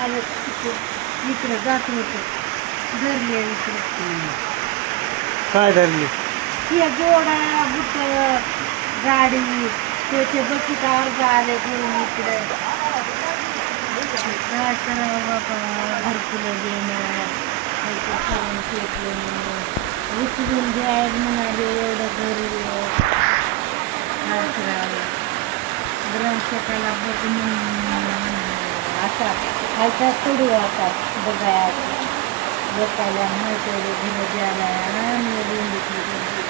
आलं तिकडं इकडं जात होतं. धरले इकडं. काय धरली? हे जोडा बुट गाडी त्याचे बकेटावर आले घेऊन इकडे. काय करावं बाबा? घरकुलं देणं पैसे करून फेकलं उचलून द्यायला म्हणाले एवढं घरी काय करावं? ग्रंथकाला बघून आता खायचा थोडी आता बघायचं लोकाला माहिती घरं द्यायला आणि रुंदीतली गर्दी.